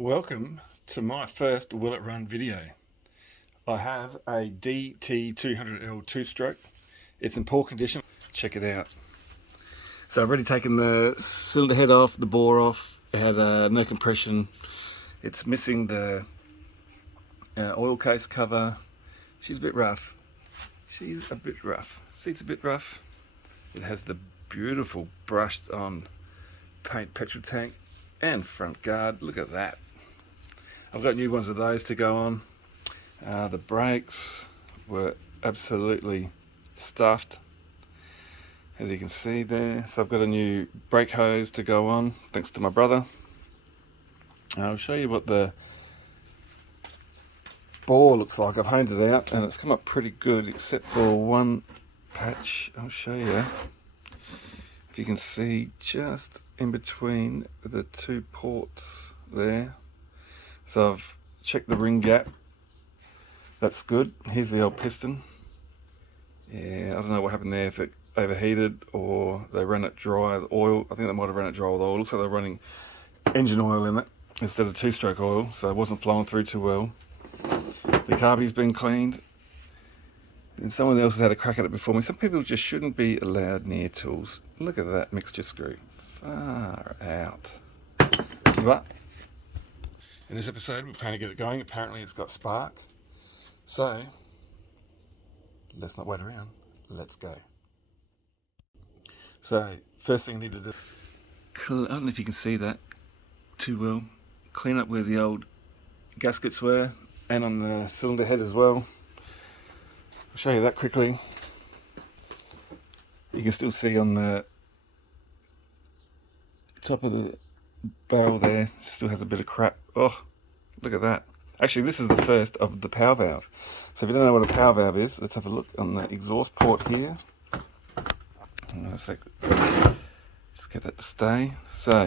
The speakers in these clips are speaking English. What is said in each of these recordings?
Welcome to my first Will It Run video. I have a DT200L 2-stroke. It's in poor condition. Check it out. So I've already taken the cylinder head off, the bore off. It had no compression. It's missing the oil case cover. She's a bit rough. Seat's a bit rough. It has the beautiful brushed on paint petrol tank and front guard. Look at that. I've got new ones of those to go on. The brakes were absolutely stuffed, as you can see there. So I've got a new brake hose to go on, thanks to my brother. I'll show you what the bore looks like. I've honed it out and it's come up pretty good, except for one patch. I'll show you. If you can see just in between the two ports there. So I've checked the ring gap. That's good. Here's the old piston. Yeah, I don't know what happened there, if it overheated or they ran it dry. The oil, I think they might have ran it dry with oil. Looks like they're running engine oil in it instead of 2-stroke oil, so it wasn't flowing through too well. The carby's been cleaned. And someone else has had a crack at it before me. Some people just shouldn't be allowed near tools. Look at that mixture screw. Far out. But in this episode, we're trying to get it going. Apparently it's got spark. So let's not wait around. Let's go. So first thing I need to do, I don't know if you can see that too well, clean up where the old gaskets were and on the cylinder head as well. I'll show you that quickly. You can still see on the top of the barrel there, still has a bit of crap. Oh, look at that. Actually, this is the first of the power valve. So if you don't know what a power valve is, let's have a look on the exhaust port here. Just get that to stay. So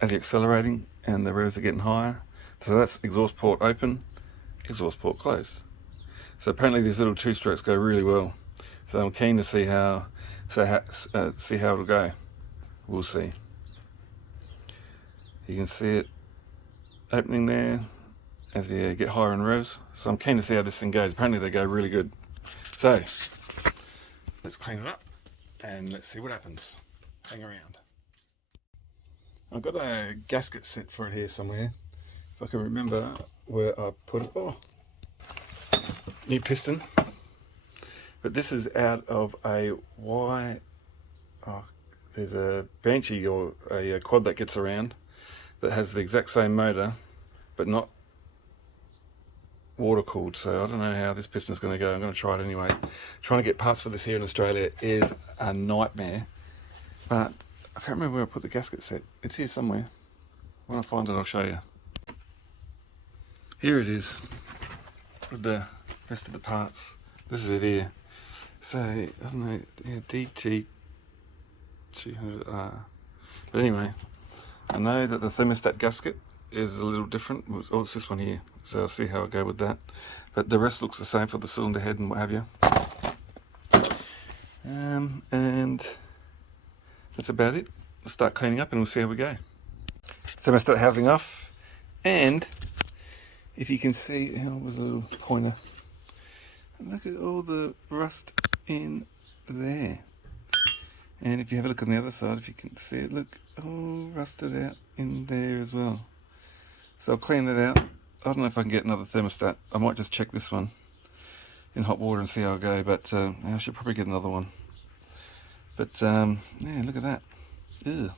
as you're accelerating and the revs are getting higher, so that's exhaust port open, exhaust port closed. So apparently these little 2-strokes go really well. So I'm keen to see how it'll go. We'll see. You can see it opening there as you get higher in revs. So I'm keen to see how this thing goes. Apparently they go really good. So let's clean it up and let's see what happens. Hang around. I've got a gasket set for it here somewhere. If I can remember where I put it. Oh, new piston. But this is out of a there's a Banshee or a quad that gets around that has the exact same motor but not water cooled. So I don't know how this piston's going to go. I'm going to try it anyway. Trying to get parts for this here in Australia is a nightmare, but I can't remember where I put the gasket set. It's here somewhere. When I find it, I'll show you. Here it is with the rest of the parts. This is it here. So I don't know, yeah, DT200R. But anyway, I know that the thermostat gasket is a little different. Oh, it's this one here. So I'll see how I go with that. But the rest looks the same for the cylinder head and what have you. And that's about it. We'll start cleaning up and we'll see how we go. Thermostat housing off. And if you can see, how was a little pointer. Look at all the rust in there. And if you have a look on the other side, if you can see it, look, all rusted out in there as well. So I'll clean that out. I don't know if I can get another thermostat. I might just check this one in hot water and see how I go, but I should probably get another one. But yeah, look at that. Ew.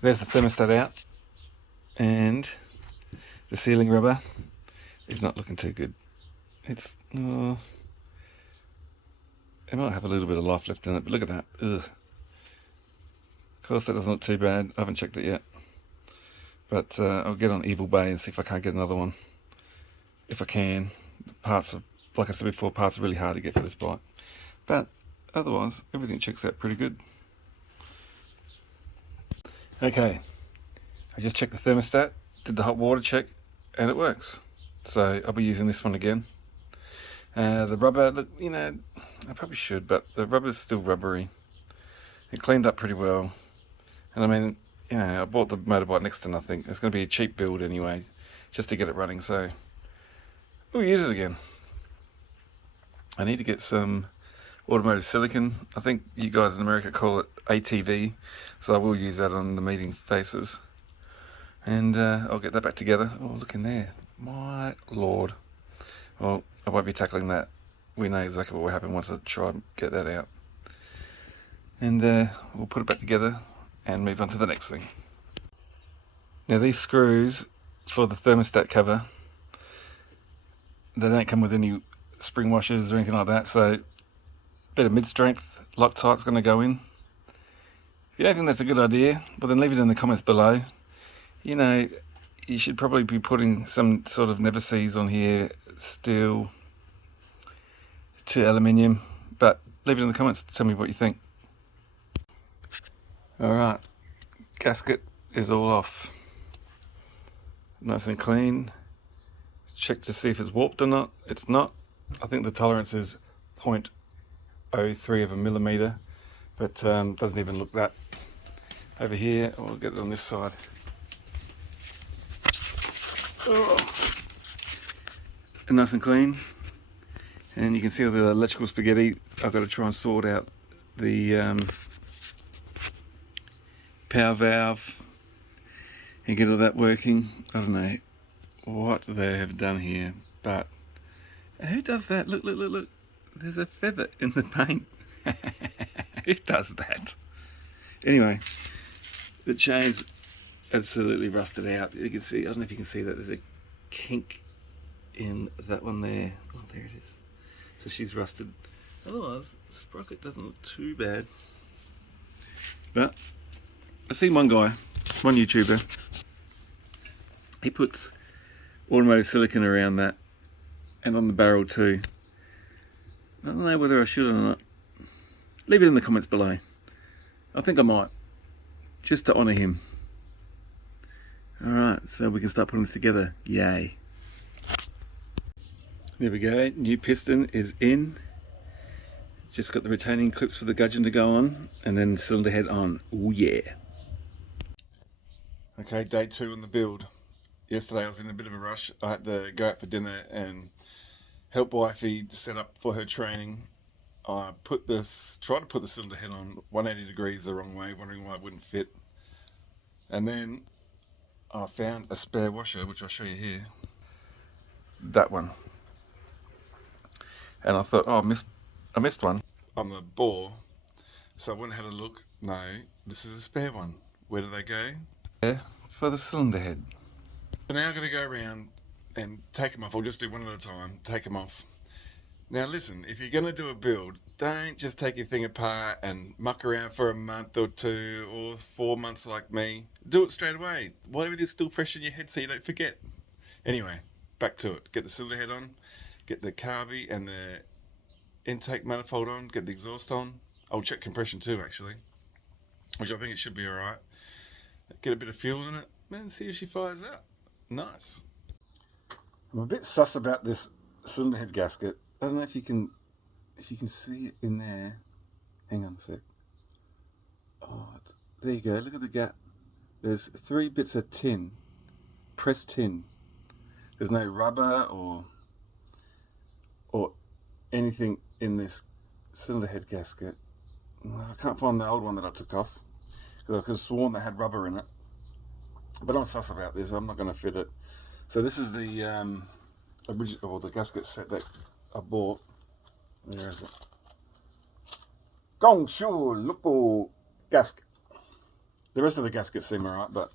There's the thermostat out, and the sealing rubber is not looking too good. It might have a little bit of life left in it, but look at that. Ugh. Of course, that doesn't look too bad. I haven't checked it yet. But I'll get on Evil Bay and see if I can't get another one. If I can. Parts of, like I said before, parts are really hard to get for this bike. But otherwise, everything checks out pretty good. Okay, I just checked the thermostat, did the hot water check, and it works. So I'll be using this one again. The rubber, look, you know, I probably should, but the rubber's still rubbery. It cleaned up pretty well. And I mean, you know, I bought the motorbike next to nothing. It's going to be a cheap build anyway, just to get it running, so we'll use it again. I need to get some automotive silicon. I think you guys in America call it ATV, so I will use that on the meeting faces. And I'll get that back together. Oh, look in there. My lord. Well, I won't be tackling that. We know exactly what will happen once I try and get that out. And we'll put it back together and move on to the next thing. Now these screws for the thermostat cover, they don't come with any spring washers or anything like that, so a bit of mid-strength Loctite's going to go in. If you don't think that's a good idea, well then leave it in the comments below. You know, you should probably be putting some sort of never sees on here, steel to aluminium, but leave it in the comments to tell me what you think. Alright, gasket is all off. Nice and clean. Check to see if it's warped or not. It's not. I think the tolerance is 0.03 of a millimeter, but doesn't even look that. Over here, we'll get it on this side. Oh. And nice and clean. And you can see all the electrical spaghetti. I've got to try and sort out the power valve and get all that working. I don't know what they have done here, but who does that? Look, look, look, look. There's a feather in the paint. Who does that? Anyway, the chain's absolutely rusted out. You can see, I don't know if you can see that, there's a kink in that one there. Oh, there it is. So she's rusted. Otherwise, the sprocket doesn't look too bad. But I've seen one guy, one YouTuber, he puts automotive silicon around that and on the barrel too. I don't know whether I should or not. Leave it in the comments below. I think I might, just to honour him. Alright, so we can start putting this together. Yay. There we go, new piston is in. Just got the retaining clips for the gudgeon to go on, and then cylinder head on. Oh yeah. Okay, day 2 on the build. Yesterday I was in a bit of a rush. I had to go out for dinner and help wifey set up for her training. I tried to put the cylinder head on 180 degrees the wrong way, wondering why it wouldn't fit. And then I found a spare washer, which I'll show you here. That one. And I thought, oh, I missed one on the bore. So I went and had a look. No, this is a spare one. Where do they go? There, for the cylinder head. So now I'm going to go around and take them off. I'll just do one at a time, take them off. Now listen, if you're going to do a build, don't just take your thing apart and muck around for a month or 2 or 4 months like me. Do it straight away. Whatever is still fresh in your head so you don't forget. Anyway, back to it. Get the cylinder head on, get the carby and the intake manifold on, get the exhaust on. I'll check compression too actually, which I think it should be alright. Get a bit of fuel in it and see if she fires out. Nice. I'm a bit sus about this cylinder head gasket. I don't know if you can see it in there. Hang on a sec. Oh, there you go. Look at the gap. There's 3 bits of tin, pressed tin. There's no rubber or anything in this cylinder head gasket. I can't find the old one that I took off because I could have sworn they had rubber in it. But I'm sus about this. I'm not going to fit it. So this is the original, or the gasket set that I bought. Where is it? Gong Shu Lupo gasket. The rest of the gaskets seem alright, but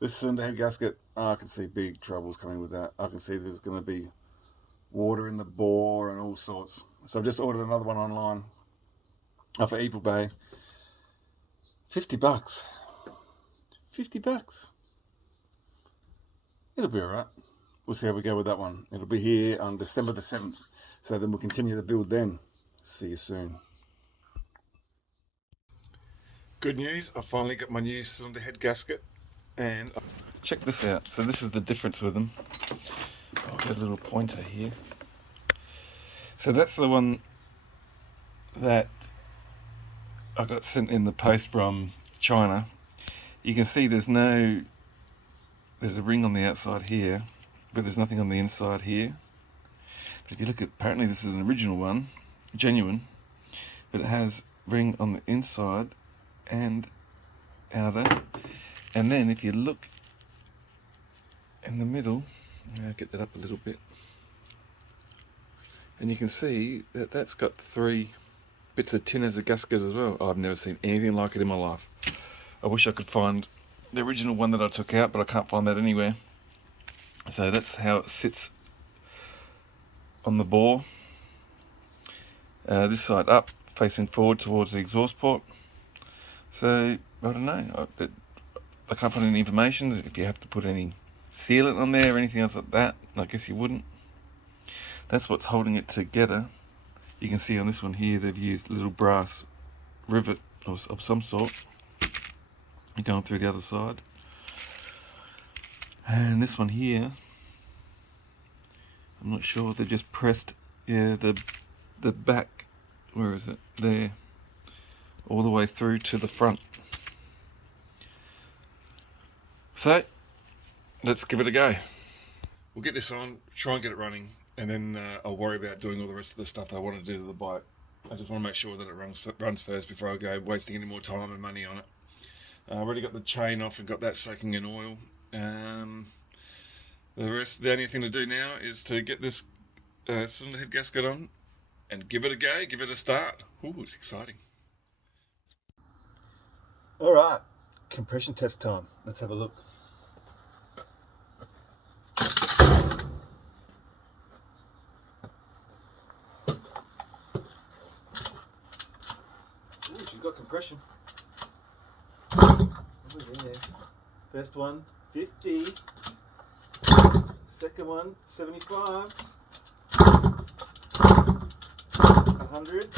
this cylinder head gasket, I can see big troubles coming with that. I can see there's going to be water in the bore and all sorts. So I've just ordered another one online off of eBay. $50. $50. It'll be alright. We'll see how we go with that one. It'll be here on December the 7th. So then we'll continue the build then. See you soon. Good news, I finally got my new cylinder head gasket. And check this out. So this is the difference with them. I've got a little pointer here. So that's the one that I got sent in the post from China. You can see there's a ring on the outside here, but there's nothing on the inside here. But if you look at, apparently this is an original one, genuine, but it has ring on the inside and outer. And then if you look in the middle, I'll get that up a little bit, and you can see that that's got 3 bits of tin as a gasket as well. I've never seen anything like it in my life. I wish I could find the original one that I took out, but I can't find that anywhere. So that's how it sits on the bore. This side up, facing forward towards the exhaust port. So I don't know, I can't find any information if you have to put any sealant on there or anything else like that. I guess you wouldn't. That's what's holding it together. You can see on this one here they've used a little brass rivet of some sort going through the other side. And this one here, I'm not sure, they've just pressed, yeah, the back, where is it, there, all the way through to the front. So let's give it a go. We'll get this on, try and get it running, and then I'll worry about doing all the rest of the stuff I want to do to the bike. I just want to make sure that it runs first before I go wasting any more time and money on it. I've already got the chain off and got that soaking in oil. The only thing to do now is to get this cylinder head gasket on and give it a go, give it a start. Ooh, it's exciting. Alright, compression test time. Let's have a look. Ooh, she's got compression. Oh yeah. First one, 50. Second one, 75. 100.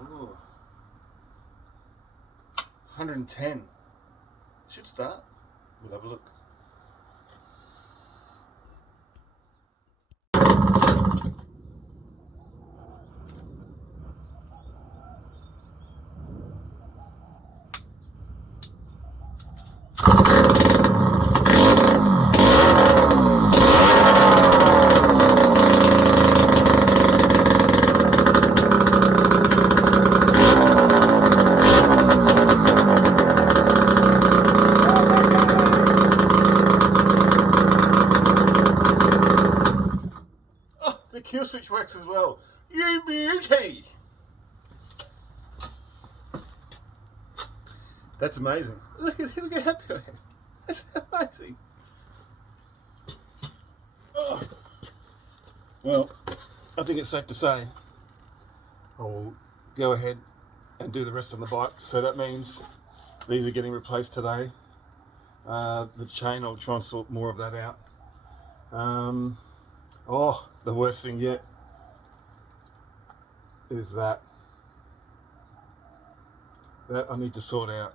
Ooh. 110. Should start. We'll have a look. The kill switch works as well. You beauty! That's amazing. Look how happy I am. That's amazing. Oh. Well, I think it's safe to say I'll go ahead and do the rest on the bike. So that means these are getting replaced today. The chain, I'll try and sort more of that out. Oh, the worst thing yet is that I need to sort out.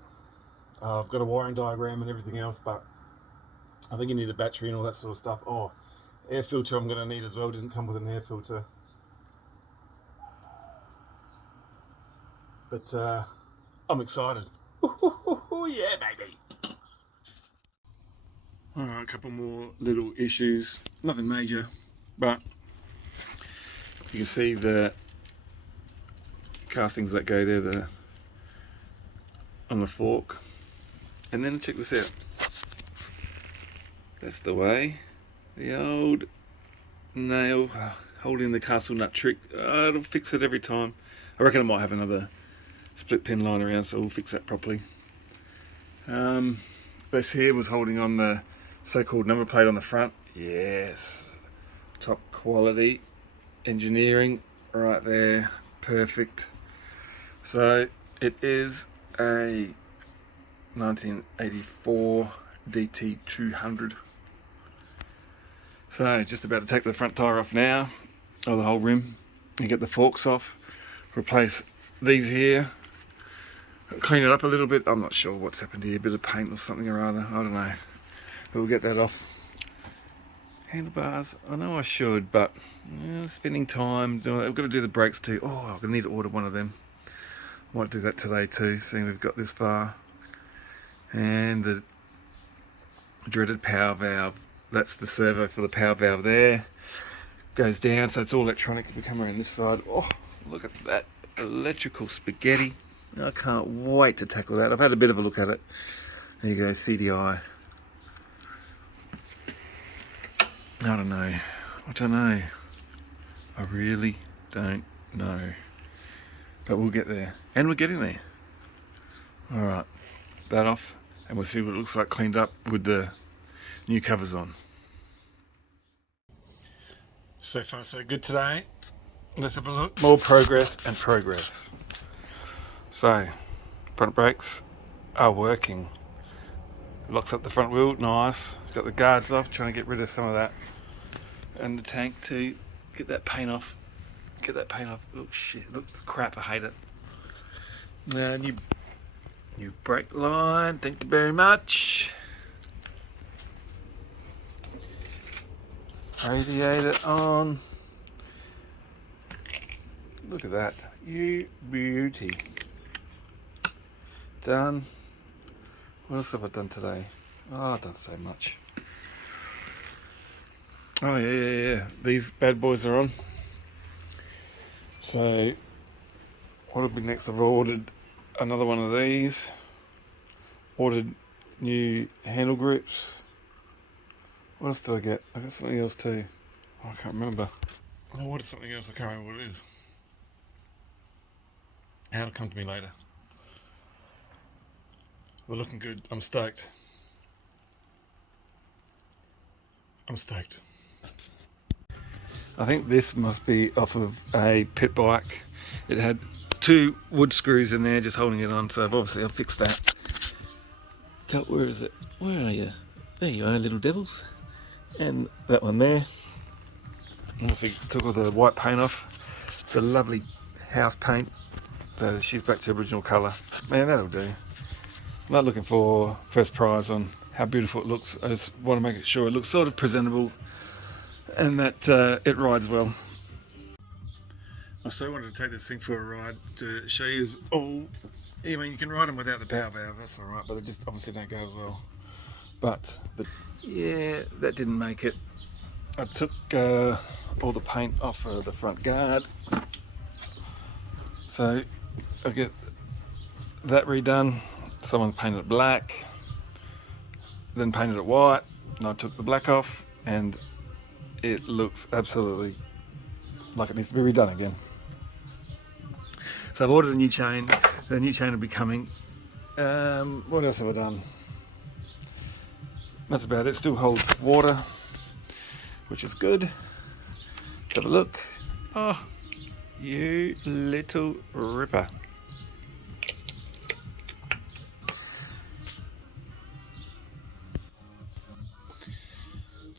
I've got a wiring diagram and everything else, but I think you need a battery and all that sort of stuff. Oh, air filter I'm going to need as well. Didn't come with an air filter. But I'm excited. Yeah, baby. Alright, a couple more little issues. Nothing major, but you can see the castings that go there on the fork. And then check this out. That's the way the old nail holding the castle nut trick. It'll fix it every time. I reckon I might have another split pin lying around, so we'll fix that properly. This here was holding on the so-called number plate on the front. Yes, top quality engineering right there, perfect. So it is a 1984 DT200. So just about to take the front tyre off now, or the whole rim, and get the forks off, replace these here, clean it up a little bit. I'm not sure what's happened here, a bit of paint or something or other, I don't know, but we'll get that off. handlebars. I know I should, but spending time doing it. I've got to do the brakes too. Oh, I'm gonna need to order one of them. Might do that today too, seeing we've got this far. And the dreaded power valve. That's the servo for the power valve there. Goes down, so it's all electronic. If we come around this side, oh, look at that electrical spaghetti. I can't wait to tackle that. I've had a bit of a look at it. There you go, CDI. I don't know. I really don't know. But we'll get there. And we're getting there. Alright, that off. And we'll see what it looks like cleaned up with the new covers on. So far so good today. Let's have a look. More progress and progress. So, front brakes are working. Locks up the front wheel, nice. Got the guards off, trying to get rid of some of that. And the tank to get that paint off. Looks shit, looks crap, I hate it. Now, new brake line, thank you very much. Radiator on. Look at that, you beauty. Done. What else have I done today? Oh, I've done so much. Oh yeah. These bad boys are on. So, what'll be next? I've ordered another one of these. Ordered new handle grips. What else did I get? I got something else too. Oh, I can't remember. I ordered something else. I can't remember what it is. It'll come to me later. We're looking good. I'm stoked. I think this must be off of a pit bike. It had 2 wood screws in there just holding it on, so obviously I've fixed that. Where is it? Where are you? There you are, little devils. And that one there. Obviously took all the white paint off. The lovely house paint. So she's back to original colour. Man, that'll do. I'm not looking for first prize on how beautiful it looks. I just want to make sure it looks sort of presentable and that it rides well. I so wanted to take this thing for a ride to show you all. I mean, you can ride them without the power valve, that's alright, but they just obviously don't go as well. But, yeah, that didn't make it. I took all the paint off of the front guard. So, I'll get that redone. Someone painted it black, then painted it white, and I took the black off, and it looks absolutely like it needs to be redone again. So I've ordered a new chain. The new chain will be coming. What else have I done? That's about it. Still holds water, which is good. Let's have a look. Oh, you little ripper.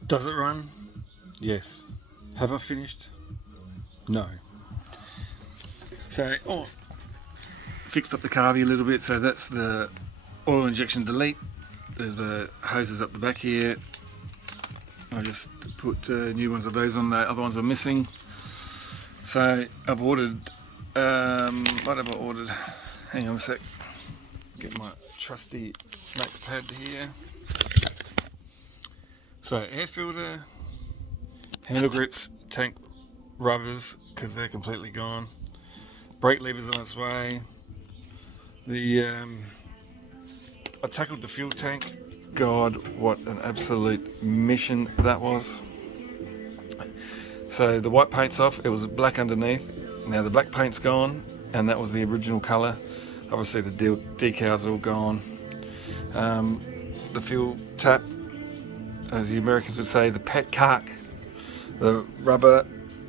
Does it run? Yes. Have I finished? No. So, fixed up the carby a little bit. So that's the oil injection delete. There's the hoses up the back here. I just put new ones of those on. The other ones are missing. So I've ordered. What have I ordered? Hang on a sec. Get my trusty notepad here. So air filter, handle grips, tank rubbers because they're completely gone. Brake levers on its way. I tackled the fuel tank. God, what an absolute mission that was. So the white paint's off. It was black underneath. Now the black paint's gone, and that was the original colour. Obviously the decals are all gone. The fuel tap, as the Americans would say, the petcock. The rubber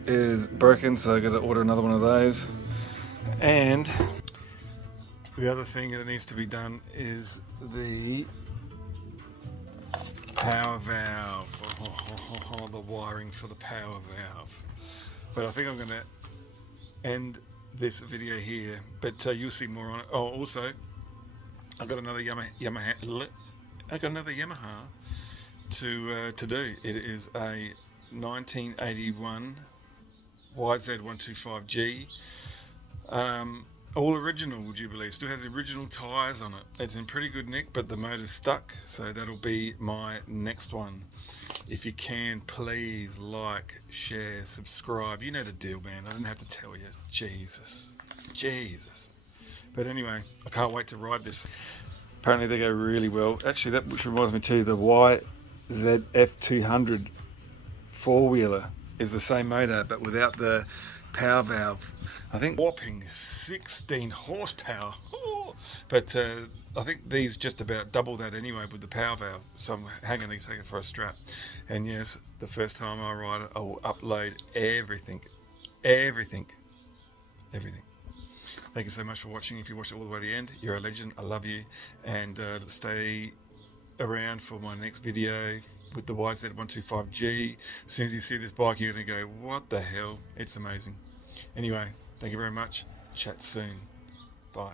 is broken, so I've got to order another one of those. And the other thing that needs to be done is the power valve. The wiring for the power valve. But I think I'm going to end this video here, but you'll see more on it. Oh, also, I've got another Yamaha to do. It is a 1981 YZ125G. All original, would you believe? Still has the original tyres on it. It's in pretty good nick, but the motor's stuck, so that'll be my next one. If you can, please like, share, subscribe. You know the deal, man. I didn't have to tell you. Jesus. But anyway, I can't wait to ride this. Apparently they go really well. Actually, that which reminds me too, the YZF200 four-wheeler is the same motor, but without the power valve. I think whopping 16 horsepower. Ooh. But I think these just about double that anyway with the power valve. So I'm hanging to take it for a strap. And yes, the first time I ride it, I will upload everything. Thank you so much for watching. If you watched it all the way to the end, you're a legend. I love you. And stay around for my next video with the YZ125G. As soon as you see this bike, you're going to go, what the hell? It's amazing. Anyway, thank you very much. Chat soon. Bye.